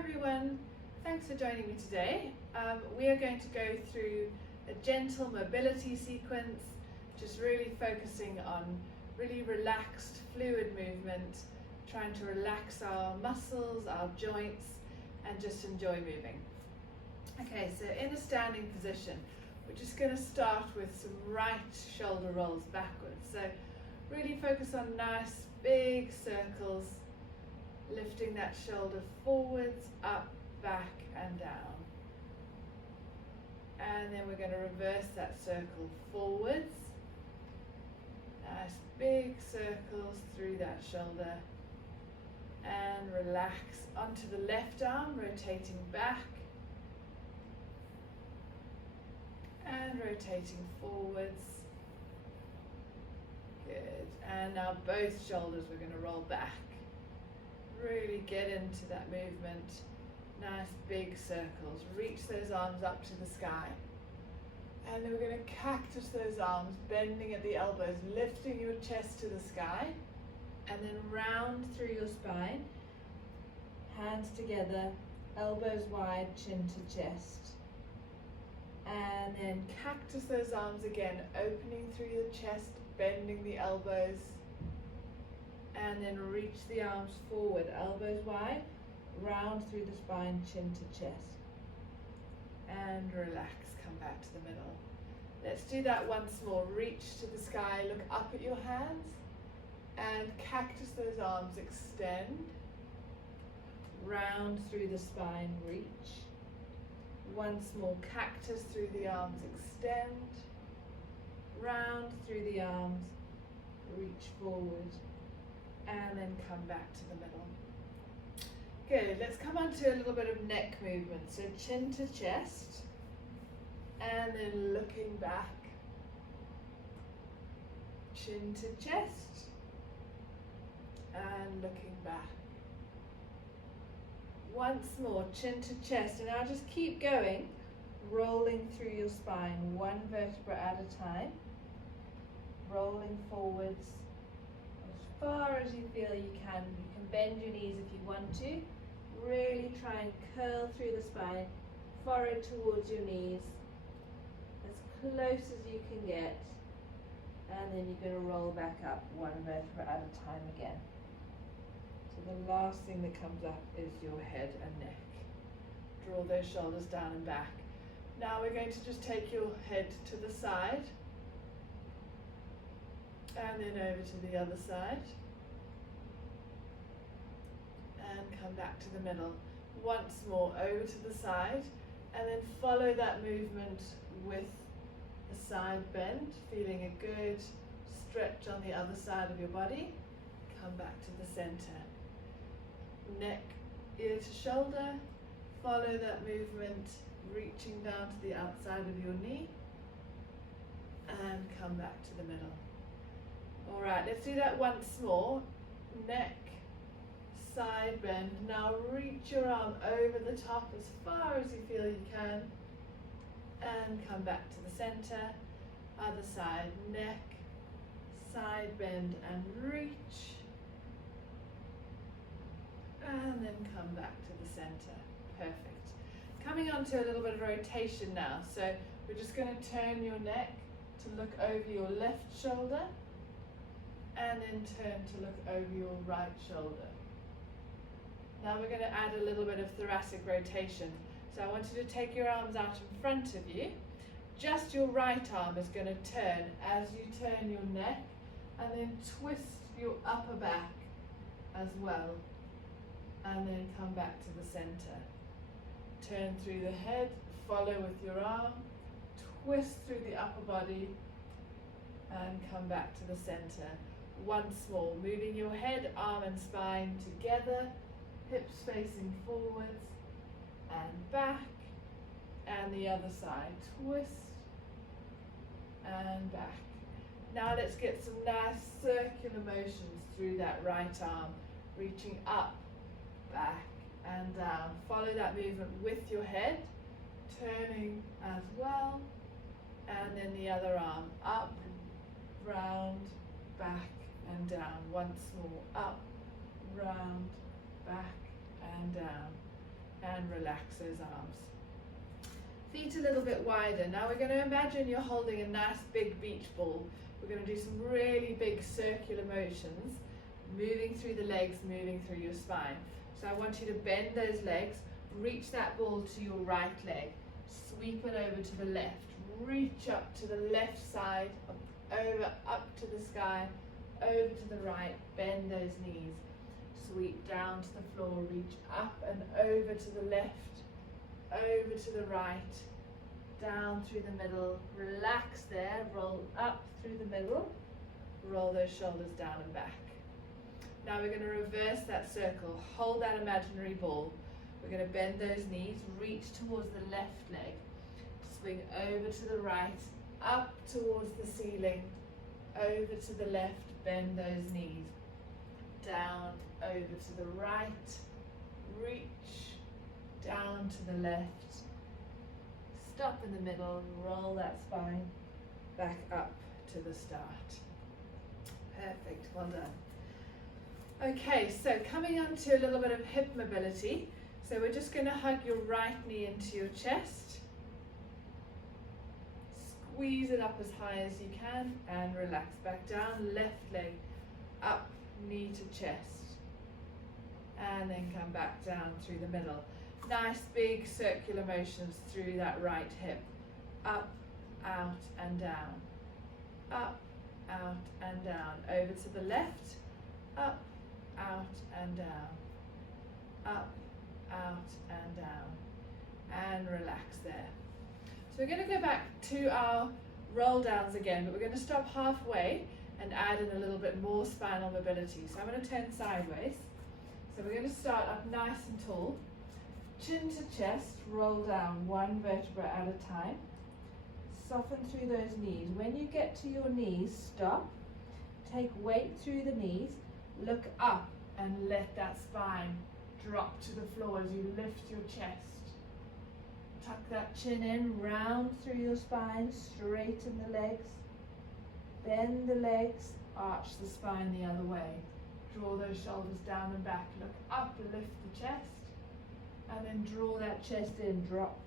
everyone, thanks for joining me today. We are going to go through a gentle mobility sequence, just really focusing on really relaxed fluid movement, trying to relax our muscles, our joints, and just enjoy moving. Okay, so in a standing position, we're just going to start with some right shoulder rolls backwards. So really focus on nice big circles, lifting that shoulder forwards, up, back and down. And then we're going to reverse that circle forwards. Nice big circles through that shoulder. And relax onto the left arm, rotating back. And rotating forwards. Good. And now both shoulders we're going to roll back. Really get into that movement. Nice big circles. Reach those arms up to the sky. And then we're going to cactus those arms, bending at the elbows, lifting your chest to the sky. And then round through your spine. Hands together, elbows wide, chin to chest. And then cactus those arms again, opening through your chest, bending the elbows. And then reach the arms forward, elbows wide, round through the spine, chin to chest. And relax, come back to the middle. Let's do that once more. Reach to the sky, look up at your hands, and cactus those arms, extend. Round through the spine, reach. Once more, cactus through the arms, extend. Round through the arms, reach forward. And then come back to the middle. Good, let's come on to a little bit of neck movement. So chin to chest, and then looking back. Chin to chest, and looking back. Once more, chin to chest, and now just keep going, rolling through your spine, one vertebra at a time, rolling forwards. As far as you feel you can bend your knees if you want to. Really try and curl through the spine, forehead towards your knees, as close as you can get. And then you're going to roll back up one vertebra at a time again. So the last thing that comes up is your head and neck. Draw those shoulders down and back. Now we're going to just take your head to the side. And then over to the other side. And come back to the middle. Once more, over to the side. And then follow that movement with a side bend, feeling a good stretch on the other side of your body. Come back to the center. Neck, ear to shoulder. Follow that movement, reaching down to the outside of your knee. And come back to the middle. All right, let's do that once more. Neck, side bend. Now reach your arm over the top as far as you feel you can. And come back to the center. Other side, neck, side bend and reach. And then come back to the center. Perfect. Coming on to a little bit of rotation now. So we're just going to turn your neck to look over your left shoulder. And then turn to look over your right shoulder. Now we're going to add a little bit of thoracic rotation. So I want you to take your arms out in front of you. Just your right arm is going to turn as you turn your neck, and then twist your upper back as well. And then come back to the center. Turn through the head, follow with your arm, twist through the upper body, and come back to the center. Once more, moving your head, arm and spine together, hips facing forwards and back, and the other side, twist and back. Now let's get some nice circular motions through that right arm, reaching up, back and down. Follow that movement with your head, turning as well, and then the other arm, up, round, back and down. Once more, up, round, back and down. and relax those arms. Feet a little bit wider. Now we're going to imagine you're holding a nice big beach ball. We're going to do some really big circular motions, moving through the legs, moving through your spine. So I want you to bend those legs, reach that ball to your right leg, sweep it over to the left, reach up to the left side, over, up to the sky, over to the right, bend those knees, sweep down to the floor, reach up and over to the left, over to the right, down through the middle, relax there, roll up through the middle, roll those shoulders down and back. Now we're going to reverse that circle, hold that imaginary ball, we're going to bend those knees, reach towards the left leg, swing over to the right, up towards the ceiling, over to the left, bend those knees, down, over to the right, reach, down to the left, stop in the middle, roll that spine back up to the start. Perfect, well done. Okay, so coming on to a little bit of hip mobility. So we're just going to hug your right knee into your chest, squeeze it up as high as you can and relax back down, left leg up, knee to chest, and then come back down through the middle. Nice big circular motions through that right hip, up, out and down, up, out and down, over to the left, up, out and down, up, out and down, and relax there. So we're going to go back to our roll downs again, but we're going to stop halfway and add in a little bit more spinal mobility. So I'm going to turn sideways. So we're going to start up nice and tall, chin to chest, roll down one vertebra at a time, soften through those knees. When you get to your knees, stop, take weight through the knees, look up and let that spine drop to the floor as you lift your chest. Tuck that chin in, round through your spine, straighten the legs, bend the legs, arch the spine the other way. Draw those shoulders down and back, look up, lift the chest, and then draw that chest in, drop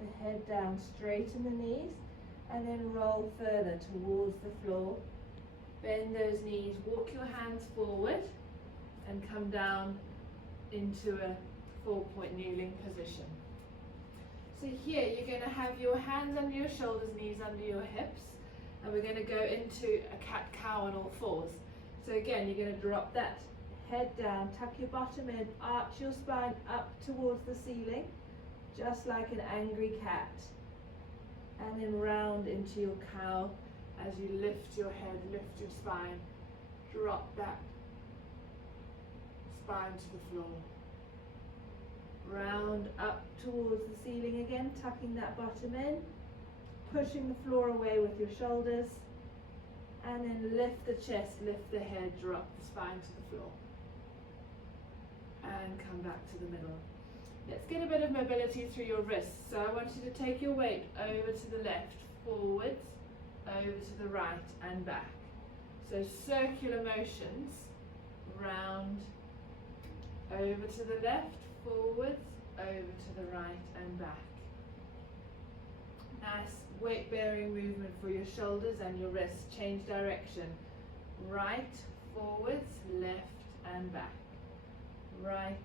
the head down, straighten the knees, and then roll further towards the floor. Bend those knees, walk your hands forward, and come down into a 4-point kneeling position. So here you're going to have your hands under your shoulders, knees under your hips, and we're going to go into a cat-cow on all fours. So again, you're going to drop that head down, tuck your bottom in, arch your spine up towards the ceiling, just like an angry cat, and then round into your cow as you lift your head, lift your spine, drop that spine to the floor. Round up towards the ceiling again, tucking that bottom in, pushing the floor away with your shoulders, and then lift the chest, lift the head, drop the spine to the floor. And come back to the middle. Let's get a bit of mobility through your wrists. So I want you to take your weight over to the left, forwards, over to the right and back. So circular motions, round, over to the left, forwards, over to the right and back. Nice weight bearing movement for your shoulders and your wrists. Change direction, right, forwards, left and back. Right,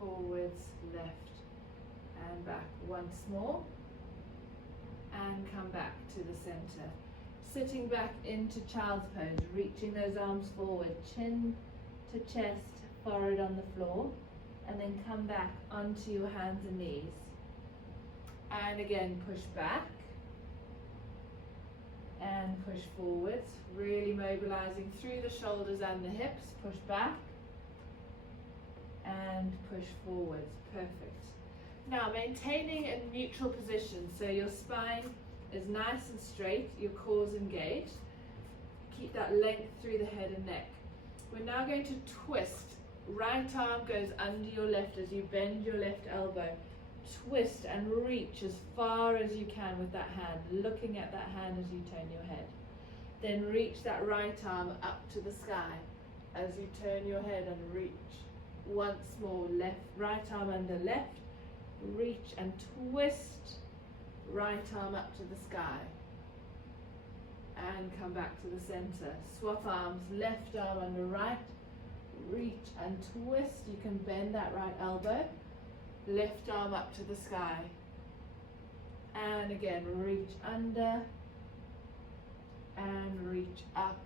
forwards, left and back. Once more, and come back to the center. Sitting back into child's pose, reaching those arms forward, chin to chest, forehead on the floor, and then come back onto your hands and knees. And again, push back and push forwards, really mobilizing through the shoulders and the hips. Push back and push forwards. Perfect. Now maintaining a neutral position, so your spine is nice and straight, your core's engaged. Keep that length through the head and neck. We're now going to twist. Right arm goes under your left as you bend your left elbow. Twist and reach as far as you can with that hand, looking at that hand as you turn your head. Then reach that right arm up to the sky as you turn your head and reach. Once more, right arm under left, reach and twist, right arm up to the sky, and come back to the center. Swap arms, left arm under right, reach and twist. You can bend that right elbow, left arm up to the sky, and again reach under and reach up,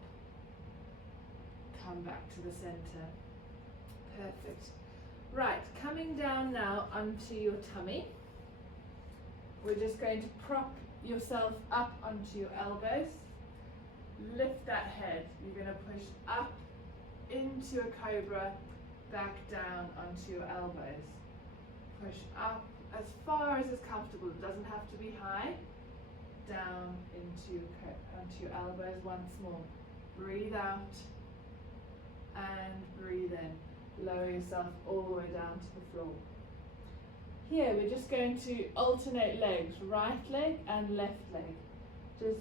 come back to the center. Perfect. Right, coming down now onto your tummy. We're just going to prop yourself up onto your elbows. Lift that head. You're going to push up into a cobra, back down onto your elbows. Push up as far as is comfortable. It doesn't have to be high. Down onto your elbows once more. Breathe out and breathe in. Lower yourself all the way down to the floor. Here we're just going to alternate legs, right leg and left leg. Just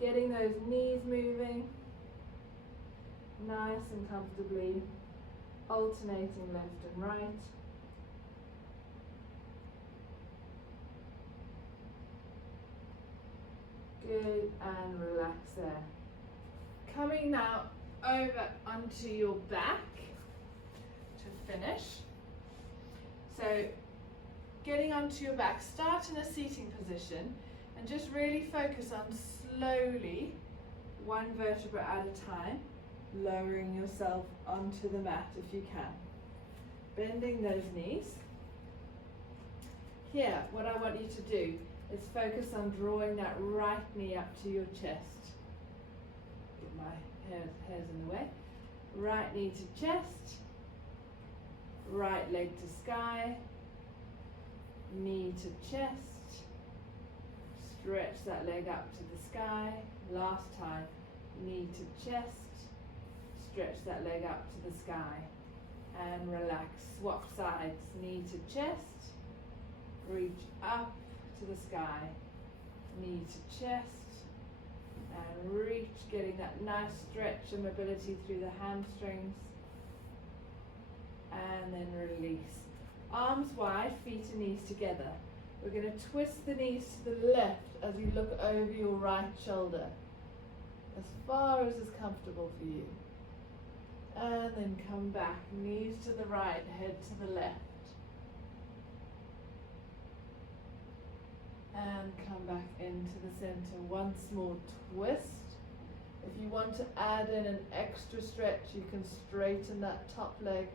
getting those knees moving nice and comfortably, alternating left and right. Good, and relax there. Coming now over onto your back to finish. So getting onto your back, start in a seating position and just really focus on slowly, one vertebra at a time, lowering yourself onto the mat if you can. Bending those knees. Here, what I want you to do is focus on drawing that right knee up to your chest. Get my hairs in the way. Right knee to chest, right leg to sky, knee to chest, stretch that leg up to the sky. Last time, knee to chest, stretch that leg up to the sky, and relax. Swap sides, knee to chest, reach up to the sky, knee to chest, and reach, getting that nice stretch and mobility through the hamstrings, and then release. Arms wide, feet and knees together. We're going to twist the knees to the left as you look over your right shoulder, as far as is comfortable for you. And then come back, knees to the right, head to the left. And come back into the center. Once more, twist. If you want to add in an extra stretch, you can straighten that top leg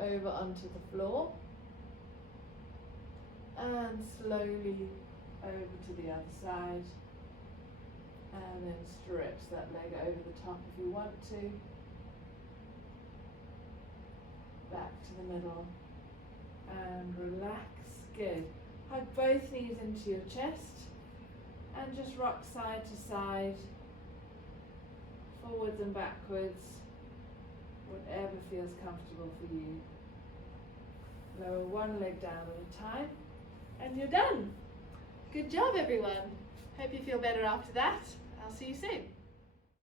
over onto the floor. And slowly over to the other side. And then stretch that leg over the top if you want to. Back to the middle. And relax. Good. Hug both knees into your chest. And just rock side to side. Forwards and backwards. Whatever feels comfortable for you. Lower one leg down at a time. And you're done. Good job, everyone. Hope you feel better after that. I'll see you soon.